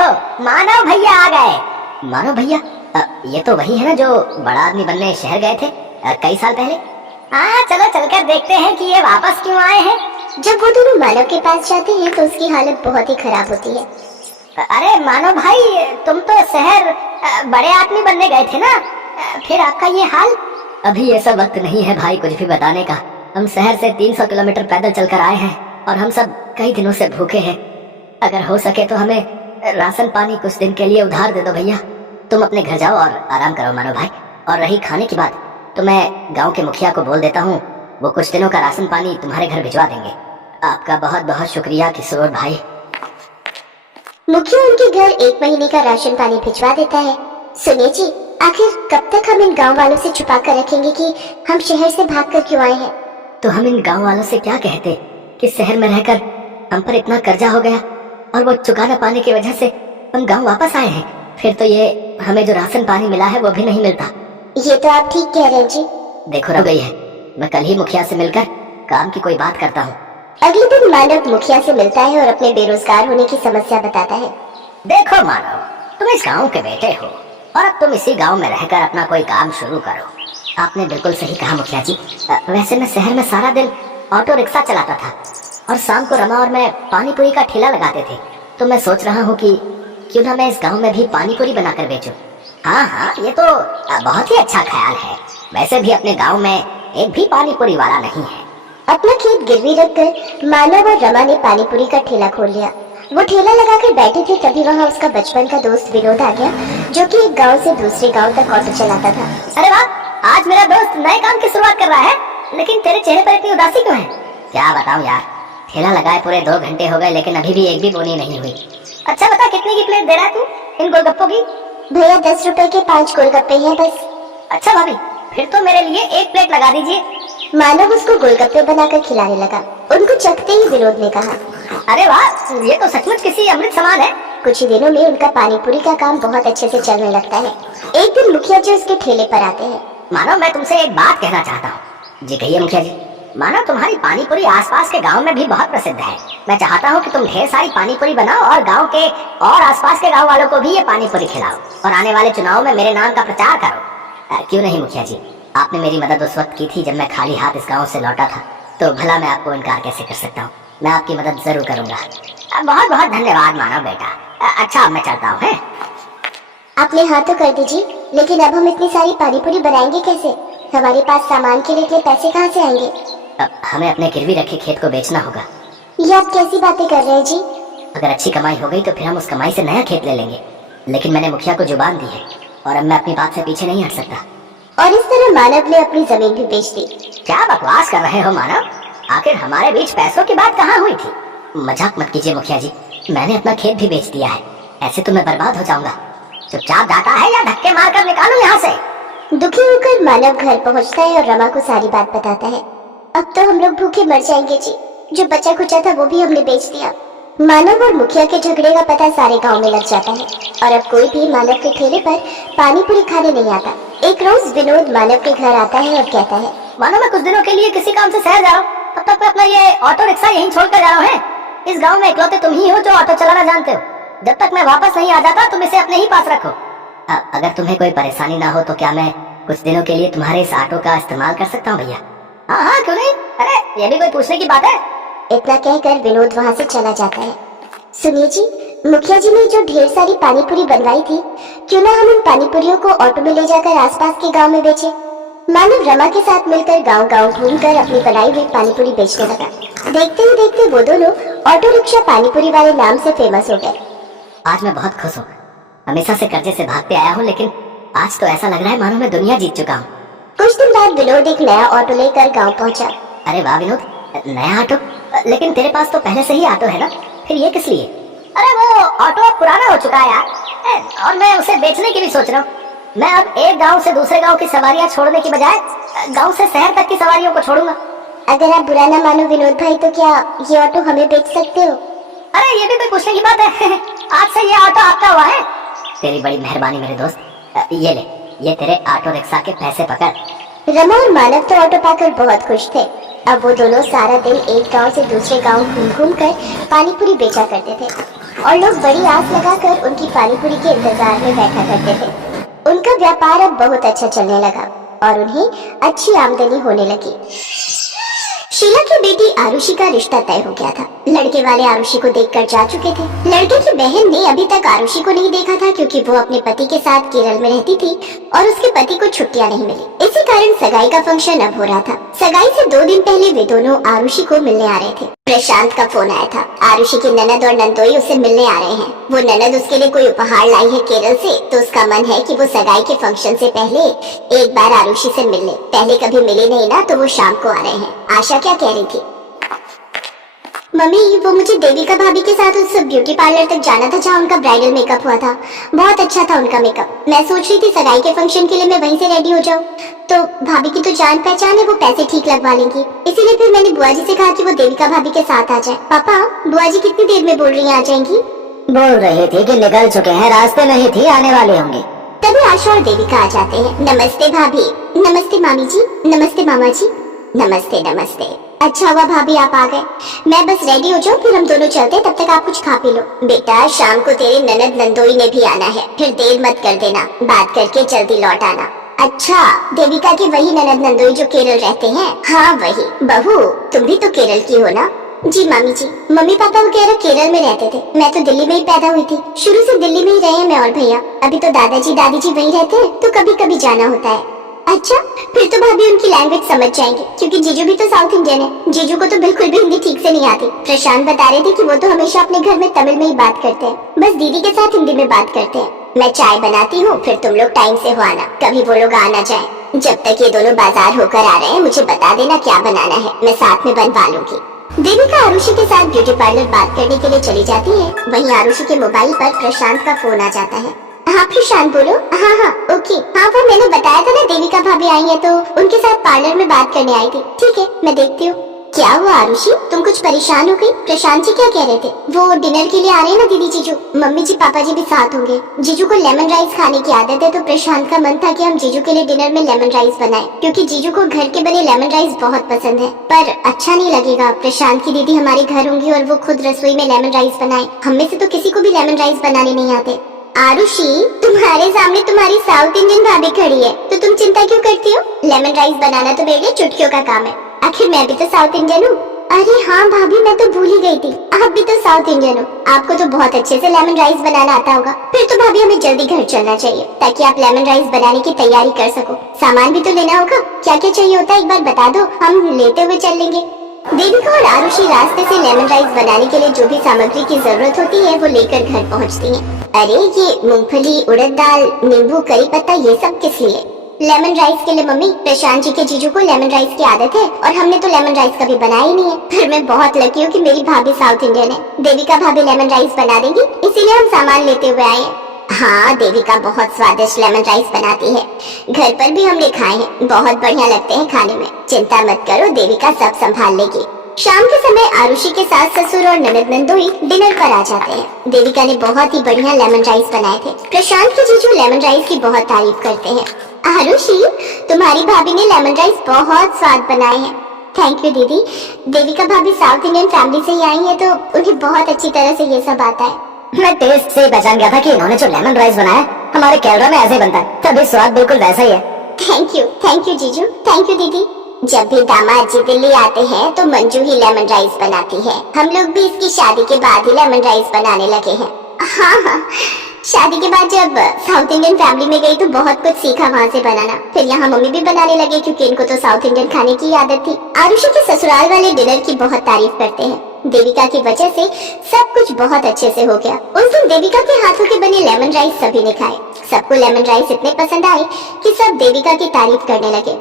देखो, मानव भैया आ गए। मानव भैया? ये तो वही है ना जो बड़ा आदमी बनने शहर गए थे कई साल पहले। हाँ, चलो चलकर देखते हैं कि ये वापस क्यों आए हैं। जब वो दोनों मानव के पास जाते हैं तो उसकी हालत बहुत ही खराब होती है। अरे मानव भाई, तुम तो शहर बड़े आदमी बनने गए थे ना, फिर आपका ये हाल? अभी ऐसा वक्त नहीं है भाई कुछ भी बताने का। हम शहर से 300 किलोमीटर पैदल चलकर आए हैं और हम सब कई दिनों से भूखे हैं। अगर हो सके तो हमें राशन पानी कुछ दिन के लिए उधार दे दो भैया। तुम अपने घर जाओ और आराम करो मानो भाई। और रही खाने की बात, तो मैं गांव के मुखिया को बोल देता हूँ, वो कुछ दिनों का राशन पानी तुम्हारे घर भिजवा देंगे। आपका बहुत बहुत शुक्रिया किशोर भाई। मुखिया उनके घर 1 महीने का राशन पानी भिजवा देता है। सुनिए जी, आखिर कब तक हम इन गांव वालों से छुपा कर रखेंगे कि हम शहर से भागकर क्यों आए हैं? तो हम इन गांव वालों से क्या कहते कि शहर में रहकर हम पर इतना कर्जा हो गया और वो चुका न पाने की वजह से हम गांव वापस आए हैं। फिर तो ये हमें जो राशन पानी मिला है वो भी नहीं मिलता। ये तो आप ठीक कह रहे हैं जी। देखो रह गई है, मैं कल ही मुखिया से मिलकर काम की कोई बात करता हूँ। अगले दिन मानव मुखिया से मिलता है और अपने बेरोजगार होने की समस्या बताता है। देखो मानव, तुम इस गांव के बेटे हो और अब तुम इसी गांव में रहकर अपना कोई काम शुरू करो। आपने बिल्कुल सही कहा मुखिया जी। वैसे मैं शहर में सारा दिन ऑटो रिक्शा चलाता था और शाम को रमा और मैं पानी पूरी का ठेला लगाते थे। तो मैं सोच रहा हूँ कि क्यों ना मैं इस गांव में भी पानी पूरी बनाकर बेचूं। हाँ हाँ, ये तो बहुत ही अच्छा ख्याल है। वैसे भी अपने गांव में एक भी पानी पूरी वाला नहीं है। अपना खेत गिरवी रखकर मानव और रमा ने पानी पूरी का ठेला खोल लिया। वो ठेला लगाकर बैठे थे, तभी वहाँ उसका बचपन का दोस्त विनोद आ गया, जो कि एक गांव से दूसरे गांव तक ऑटो चलाता था। अरे वाह, आज मेरा दोस्त नए काम की शुरुआत कर रहा है, लेकिन तेरे चेहरे पर इतनी उदासी क्यों है? क्या बताऊं यार, ठेला लगाए पूरे 2 घंटे हो गए लेकिन अभी भी एक भी बोनी नहीं हुई। अच्छा बता, कितने की प्लेट दे रहा है तू इन गोलगप्पों की? भैया 10 रुपए के 5 गोलगप्पे हैं बस। अच्छा भाभी, फिर तो मेरे लिए 1 प्लेट लगा दीजिए। मानव उसको गोलगप्पे बनाकर खिलाने लगा। उनको चखते ही विनोद ने कहा, अरे वाह, ये तो सचमुच किसी अमृत समान है। कुछ ही दिनों में उनका पानी पूरी का काम बहुत अच्छे से चलने लगता है। एक दिन मुखिया जी उसके ठेले पर आते हैं। मानो, मैं तुमसे एक बात कहना चाहता हूँ। जी कहिए मुखिया जी। मानो, तुम्हारी पानी पूरी आसपास के गांव में भी बहुत प्रसिद्ध है। मैं चाहता हूँ कि तुम ढेर सारी पानी पूरी बनाओ और गांव के और आसपास के गांव वालों को भी ये पानी पूरी खिलाओ और आने वाले चुनाव में मेरे नाम का प्रचार करो। क्यों नहीं मुखिया जी, आपने मेरी मदद उस वक्त की थी जब मैं खाली हाथ इस गाँव से लौटा था, तो भला मैं आपको इनकार कैसे कर सकता हूँ। मैं आपकी मदद जरूर करूंगा। बहुत बहुत धन्यवाद मानव बेटा। अच्छा अब मैं चलता हूँ। आपने हाँ तो कर दीजिए, लेकिन अब हम इतनी सारी पानी पूरी बनाएंगे कैसे? हमारे पास सामान के लिए इतने पैसे कहाँ से आएंगे? हमें अपने गिरवी रखे खेत को बेचना होगा। ये आप कैसी बातें कर रहे हैं जी? अगर अच्छी कमाई हो गई तो फिर हम उस कमाई से नया खेत ले लेंगे, लेकिन मैंने मुखिया को जुबान दी है और अब मैं अपनी बात से पीछे नहीं हट सकता। और इस तरह मानव ने अपनी जमीन भी बेच दी। क्या बकवास कर रहे हो मानव? आखिर हमारे बीच पैसों की बात कहाँ हुई थी? मजाक मत कीजिए मुखिया जी, मैंने अपना खेत भी बेच दिया है। ऐसे तो मैं बर्बाद हो जाऊंगा। चुपचाप जाता है या धक्के मारकर निकालूं यहाँ से? दुखी होकर मानव घर पहुँचता है और रमा को सारी बात बताता है। अब तो हम लोग भूखे मर जाएंगे जी, जो बचा कुचा था वो भी हमने बेच दिया। मानव और मुखिया के झगड़े का पता सारे गांव में लग जाता है और अब कोई भी मानव के ठेले पर पानी पूरी खाने नहीं आता। एक रोज विनोद मानव के घर आता है और कहता है, मानव मैं कुछ दिनों के लिए किसी काम से शहर जा रहा हूँ, तब तक मैं अपना ये ऑटो रिक्शा यहीं छोड़कर जा रहा हूँ। इस गांव में इकलौते तुम ही हो जो ऑटो चलाना जानते हो। जब तक मैं वापस नहीं आ जाता तुम इसे अपने ही पास रखो। अगर तुम्हें कोई परेशानी ना हो तो क्या मैं कुछ दिनों के लिए तुम्हारे इस ऑटो का इस्तेमाल कर सकता हूँ भैया? हाँ हाँ, क्यों नहीं। अरे ये भी कोई पूछने की बात है? इतना कहकर विनोद वहाँ से चला जाता है। सुनिए जी, मुखिया जी ने जो ढेर सारी पानी पूरी बनवाई थी, क्यों ना हम उन पानी पूरियों को ऑटो में ले जाकर आसपास के गांव में बेचे। मानव रमा के साथ मिलकर गांव गांव घूमकर अपनी बनाई हुई पानी पूरी बेचने लगा। देखते ही देखते वो दोनों ऑटो रिक्शा पानी पूरी वाले नाम से फेमस हो गए। आज मैं बहुत खुश हूँ। हमेशा से कर्जे से भागते आया हूँ, लेकिन आज तो ऐसा लग रहा है मानो मैं दुनिया जीत चुका हूँ। कुछ दिन बाद विनोद एक नया ऑटो लेकर गाँव पहुँचा। अरे वाह विनोद, नया ऑटो? लेकिन तेरे पास तो पहले से ही ऑटो है ना, फिर ये किस लिए? अरे वो ऑटो अब पुराना हो चुका है यार, और मैं उसे बेचने की भी सोच रहा हूँ। मैं अब एक गांव से दूसरे गांव की सवारियां छोड़ने की बजाय गांव से शहर तक की सवारियों को छोड़ूंगा। अगर आप बुरा ना मानो विनोद भाई, तो क्या ये ऑटो हमें बेच सकते हो? अरे ये भी कोई पूछने की बात है? आज से ये ऑटो आपका हुआ है। तेरी बड़ी मेहरबानी मेरे दोस्त। ये ले, ये तेरे ऑटो रिक्शा के पैसे पकड़। रमा और मानव तो ऑटो पाकर बहुत खुश थे। अब वो दोनों सारा दिन एक गांव से दूसरे गांव घूम घूम कर पानी पूरी बेचा करते थे। और लोग बड़ी आस लगाकर उनकी पानी पूरी के इंतजार में बैठा करते थे। उनका व्यापार अब बहुत अच्छा चलने लगा और उन्हें अच्छी आमदनी होने लगी। शीला की बेटी आरुषि का रिश्ता तय हो गया था। लड़के वाले आरुषि को देखकर जा चुके थे। लड़के की बहन ने अभी तक आरुषि को नहीं देखा था क्योंकि वो अपने पति के साथ केरल में रहती थी और उसके पति को छुट्टियां नहीं मिली। इसी कारण सगाई का फंक्शन अब हो रहा था। सगाई से 2 दिन पहले वे दोनों आरुषि को मिलने आ रहे थे। प्रशांत का फोन आया था। आरुषि की ननद और नंदोई उससे मिलने आ रहे हैं। वो ननद उसके लिए कोई उपहार लाई है केरल से, तो उसका मन है कि वो सगाई के फंक्शन से पहले एक बार आरुषि से मिल ले। पहले कभी मिले नहीं ना, तो वो शाम को आ रहे हैं। आशा क्या कह रही थी? मम्मी, वो मुझे देविका भाभी के साथ उस ब्यूटी पार्लर तक जाना था जहाँ उनका ब्राइडल मेकअप हुआ था। बहुत अच्छा था उनका मेकअप। मैं सोच रही थी सगाई के फंक्शन के लिए मैं वहीं से रेडी हो जाऊँ। तो भाभी की तो जान पहचान है, वो पैसे ठीक लगवा लेंगी। इसीलिए फिर मैंने बुआ जी से कहा कि वो देविका भाभी के साथ आ जाए। पापा, बुआ जी कितनी देर में बोल रही हैं आ जाएंगी? बोल रही थी कि निकल चुके हैं, रास्ते में ही थी, आने वाले होंगे। तभी आशा और देविका आ जाते हैं। नमस्ते भाभी। नमस्ते मामी जी। नमस्ते मामा जी। नमस्ते नमस्ते। अच्छा हुआ भाभी आप आ गए। मैं बस रेडी हो जाऊँ, फिर हम दोनों चलते हैं। तब तक आप कुछ खा पी लो। बेटा, शाम को तेरे ननद नंदोई ने भी आना है, फिर देर मत कर देना। बात करके जल्दी लौट आना। अच्छा, देविका की वही ननद नंदोई जो केरल रहते हैं? हाँ वही। बहू, तुम भी तो केरल की हो ना? जी मामी जी। मम्मी पापा वगैरह केरल में रहते थे, मैं तो दिल्ली में ही पैदा हुई थी। शुरू से दिल्ली में ही रहे हैं मैं और भैया। अभी तो दादाजी दादी जी वहीं रहते हैं, तो कभी कभी जाना होता है। अच्छा, फिर तो भाभी उनकी लैंग्वेज समझ जाएंगे, क्योंकि जीजू भी तो साउथ इंडियन है। जीजू को तो बिल्कुल भी हिंदी ठीक से नहीं आती। प्रशांत बता रहे थे कि वो तो हमेशा अपने घर में तमिल में ही बात करते हैं, बस दीदी के साथ हिंदी में बात करते हैं। मैं चाय बनाती हूँ, फिर तुम लोग टाइम से हो आना। कभी वो लोग आना जाए। जब तक ये दोनों बाजार होकर आ रहे हैं, मुझे बता देना क्या बनाना है, मैं साथ में बनवा लूंगी। देविका आरुषि के साथ ब्यूटी पार्लर बात करने के लिए चली जाती है। वहीं आरुषि के मोबाइल पर प्रशांत का फोन आ जाता है। हाँ प्रशांत बोलो। हाँ हाँ ओके। हाँ वो मैंने बताया था ना, देविका भाभी आई है तो उनके साथ पार्लर में बात करने आई थी। ठीक है, मैं देखती हूँ। क्या हुआ आरुषि, तुम कुछ परेशान हो गई? प्रशांत जी क्या कह रहे थे? वो डिनर के लिए आ रहे हैं ना दीदी जीजू। मम्मी जी पापा जी भी साथ होंगे। जीजू को लेमन राइस खाने की आदत है, तो प्रशांत का मन था कि हम जीजू के लिए डिनर में लेमन राइस बनाएं, क्योंकि जीजू को घर के बने लेमन राइस बहुत पसंद है। पर अच्छा नहीं लगेगा, प्रशांत की दीदी हमारे घर होंगी और वो खुद रसोई में लेमन राइस बनाए। हम में से तो किसी को भी लेमन राइस बनाने नहीं आते। आरुषि, तुम्हारे सामने तुम्हारी साउथ इंडियन भाभी खड़ी है, तो तुम चिंता क्यों करती हो? लेमन राइस बनाना तो मेरे लिए चुटकियों का काम है। आखिर मैं भी तो साउथ इंडियन हूँ। अरे हाँ भाभी, मैं तो भूल ही गई थी, आप भी तो साउथ इंडियन हो। आपको तो बहुत अच्छे से लेमन राइस बनाना आता होगा। फिर तो भाभी हमें जल्दी घर चलना चाहिए, ताकि आप लेमन राइस बनाने की तैयारी कर सको। सामान भी तो लेना होगा। क्या क्या चाहिए होता है एक बार बता दो, हम लेते हुए चल लेंगे। देविका और आरुषि रास्ते से लेमन राइस बनाने के लिए जो भी सामग्री की जरूरत होती है वो लेकर घर पहुंचती हैं। अरे ये मूंगफली, उड़द दाल, नींबू, करी पत्ता, ये सब किस लिए? लेमन राइस के लिए मम्मी। प्रशांत जी के जीजू को लेमन राइस की आदत है और हमने तो लेमन राइस कभी बनाया ही नहीं है। फिर मैं बहुत लकी हूँ कि मेरी भाभी साउथ इंडियन है। देविका भाभी लेमन राइस बना देंगी, इसीलिए हम सामान लेते हुए आए हैं। हाँ, देविका बहुत स्वादिष्ट लेमन राइस बनाती है। घर पर भी हमने खाए हैं, बहुत बढ़िया लगते हैं खाने में। चिंता मत करो, देविका सब संभाल लेगी। शाम के समय आरुषि के सास ससुर और ननद नंदोई डिनर पर आ जाते हैं। देविका ने बहुत ही बढ़िया लेमन राइस बनाए थे। प्रशांत के जीजू लेमन राइस की बहुत तारीफ करते हैं। आरुषि, तुम्हारी भाभी ने लेमन राइस बहुत स्वाद बनाए हैं। थैंक यू दीदी। देविका भाभी साउथ इंडियन फैमिली से ही आई है, तो उन्हें बहुत अच्छी तरह से ये सब आता है। मैं टेस्ट से पहचान गया था कि इन्होंने जो लेमन राइस बनाया हमारे केरला में ऐसे बनता है, तभी स्वाद बिल्कुल वैसा ही है। थैंक यू जीजू। थैंक यू दीदी। जब भी दामाद जी दिल्ली आते हैं तो मंजू ही लेमन राइस बनाती है। हम लोग भी इसकी शादी के बाद ही लेमन राइस बनाने लगे हैं। हाँ, शादी के बाद जब साउथ इंडियन फैमिली में गई तो बहुत कुछ सीखा वहाँ से बनाना। फिर यहाँ मम्मी भी बनाने लगे, क्योंकि इनको तो साउथ इंडियन खाने की आदत थी। आरुषि के ससुराल वाले डिनर की बहुत तारीफ करते हैं। देविका की वजह से सब कुछ बहुत अच्छे से हो गया। उस दिन देविका के हाथों के बने लेमन राइस सभी ने खाए। सबको लेमन राइस इतने पसंद आए कि सब देविका की तारीफ करने लगे।